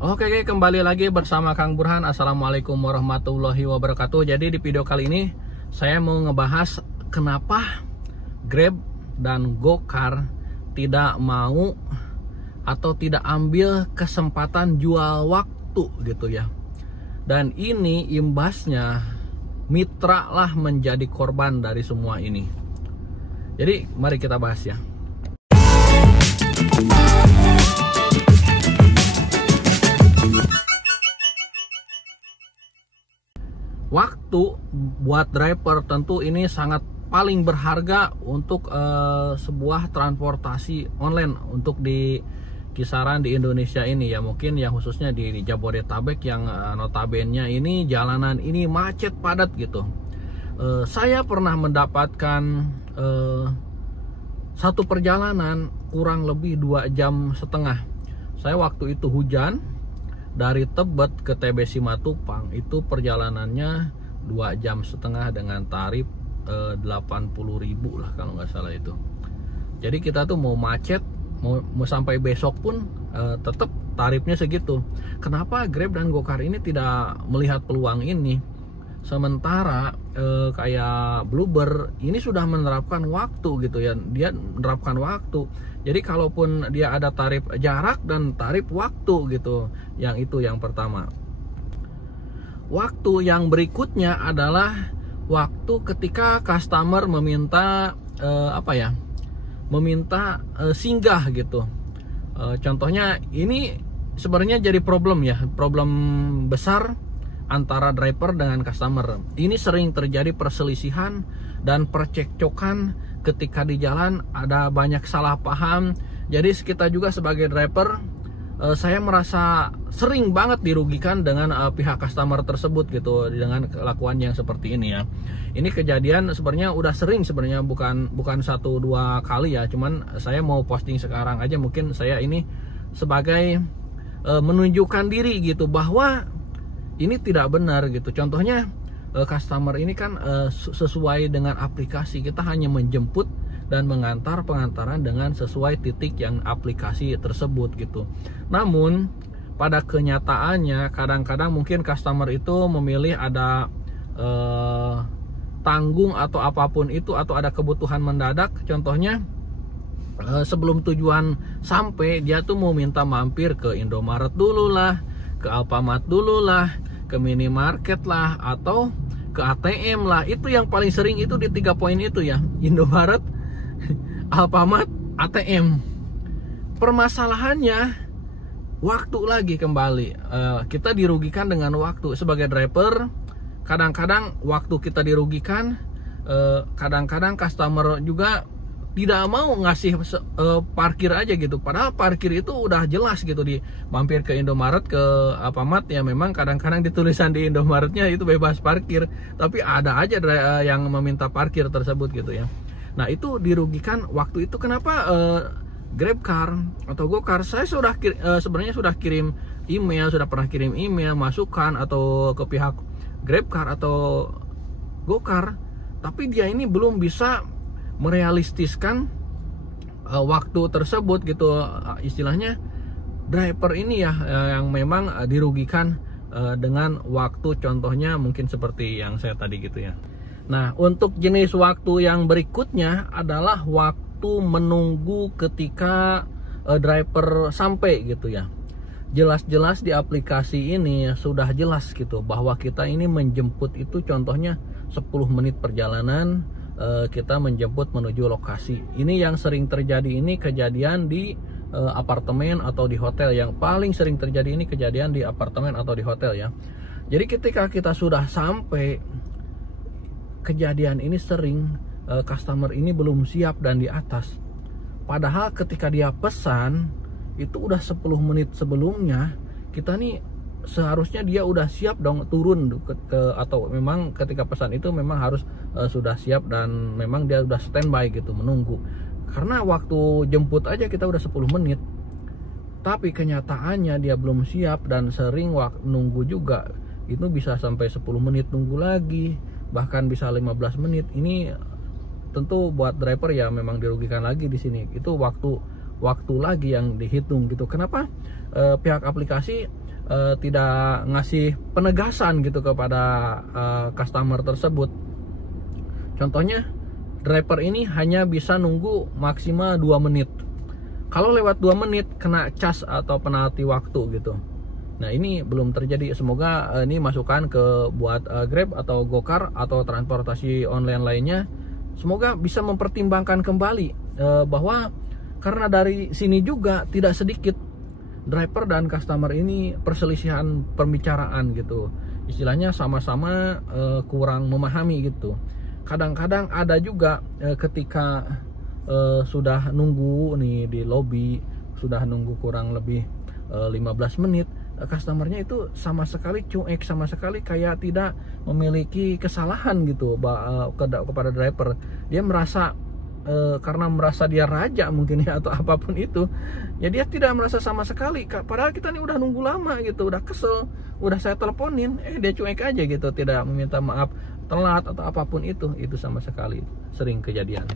Oke, kembali lagi bersama Kang Burhan. Assalamualaikum warahmatullahi wabarakatuh. Jadi di video kali ini saya mau ngebahas kenapa Grab dan Gokar tidak mau atau tidak ambil kesempatan jual waktu gitu ya. Dan ini imbasnya mitra lah menjadi korban dari semua ini. Jadi mari kita bahas ya. Waktu buat driver tentu ini sangat paling berharga untuk sebuah transportasi online untuk di kisaran di Indonesia ini ya, mungkin ya khususnya di Jabodetabek yang notabene ini jalanan ini macet padat gitu. Saya pernah mendapatkan satu perjalanan kurang lebih 2,5 jam. Saya waktu itu hujan dari Tebet ke TB Simatupang, itu perjalanannya 2,5 jam dengan tarif 80.000 lah kalau nggak salah itu. Jadi kita tuh mau macet mau sampai besok pun tetap tarifnya segitu. Kenapa Grab dan Gokar ini tidak melihat peluang ini? Sementara kayak Bluebird ini sudah menerapkan waktu gitu ya, dia menerapkan waktu. Jadi kalaupun dia ada tarif jarak dan tarif waktu gitu, yang pertama. Waktu yang berikutnya adalah waktu ketika customer meminta meminta singgah gitu. Contohnya ini sebenarnya jadi problem besar antara driver dengan customer. Ini sering terjadi perselisihan dan percekcokan ketika di jalan, ada banyak salah paham. Jadi kita juga sebagai driver, saya merasa sering banget dirugikan dengan pihak customer tersebut gitu, dengan kelakuan yang seperti ini ya. Ini kejadian sebenarnya udah sering, sebenarnya bukan 1-2 kali ya, cuman saya mau posting sekarang aja. Mungkin saya ini sebagai menunjukkan diri gitu bahwa ini tidak benar gitu. Contohnya customer ini kan sesuai dengan aplikasi, kita hanya menjemput dan mengantar pengantaran dengan sesuai titik yang aplikasi tersebut gitu. Namun pada kenyataannya kadang-kadang mungkin customer itu memilih ada tanggung atau apapun itu, atau ada kebutuhan mendadak. Contohnya sebelum tujuan sampai, dia tuh mau minta mampir ke Indomaret dulu lah, ke Alfamart dulu lah, ke minimarket lah, atau ke ATM lah. Itu yang paling sering itu di 3 poin itu ya, Indomaret, Alfamart, ATM. Permasalahannya waktu lagi kembali, kita dirugikan dengan waktu sebagai driver. Kadang-kadang waktu kita dirugikan, kadang-kadang customer juga tidak mau ngasih parkir aja gitu. Padahal parkir itu udah jelas gitu, di mampir ke Indomaret, ke Alfamart ya, memang kadang-kadang ditulisan di Indomaretnya itu bebas parkir, tapi ada aja yang meminta parkir tersebut gitu ya. Nah itu dirugikan waktu itu. Kenapa Grabcar atau Gokar? Saya sudah sebenarnya sudah kirim email, sudah pernah kirim email masukan atau ke pihak Grabcar atau Gokar, tapi dia ini belum bisa merealistiskan waktu tersebut gitu. Istilahnya driver ini ya yang memang dirugikan dengan waktu. Contohnya mungkin seperti yang saya tadi gitu ya. Nah untuk jenis waktu yang berikutnya adalah waktu menunggu ketika driver sampai gitu ya. Jelas-jelas di aplikasi ini sudah jelas gitu bahwa kita ini menjemput itu, contohnya 10 menit perjalanan kita menjemput menuju lokasi. Ini yang sering terjadi, ini kejadian di apartemen atau di hotel. Yang paling sering terjadi ini kejadian di apartemen atau di hotel ya. Jadi ketika kita sudah sampai, kejadian ini sering customer ini belum siap dan di atas. Padahal ketika dia pesan itu udah 10 menit sebelumnya, kita nih seharusnya dia udah siap dong turun atau memang ketika pesan itu memang harus sudah siap dan memang dia udah standby gitu menunggu. Karena waktu jemput aja kita udah 10 menit. Tapi kenyataannya dia belum siap dan sering nunggu juga. Itu bisa sampai 10 menit nunggu lagi, bahkan bisa 15 menit. Ini tentu buat driver ya memang dirugikan lagi di sini. Itu waktu lagi yang dihitung gitu. Kenapa pihak aplikasi tidak ngasih penegasan gitu kepada customer tersebut. Contohnya, driver ini hanya bisa nunggu maksimal 2 menit. Kalau lewat 2 menit kena cas atau penalti waktu gitu. Nah, ini belum terjadi. Semoga ini masukan ke buat Grab atau Gokar atau transportasi online lainnya. Semoga bisa mempertimbangkan kembali bahwa karena dari sini juga tidak sedikit driver dan customer ini perselisihan pembicaraan gitu. Istilahnya sama-sama kurang memahami gitu. Kadang-kadang ada juga ketika sudah nunggu nih di lobby, sudah nunggu kurang lebih 15 menit, customernya itu sama sekali cuek, sama sekali kayak tidak memiliki kesalahan gitu kepada driver. Dia merasa karena merasa dia raja mungkin ya, atau apapun itu ya, dia tidak merasa sama sekali, padahal kita nih udah nunggu lama gitu, udah kesel, udah saya teleponin, dia cuek aja gitu, tidak meminta maaf, telat atau apapun itu sama sekali sering kejadian.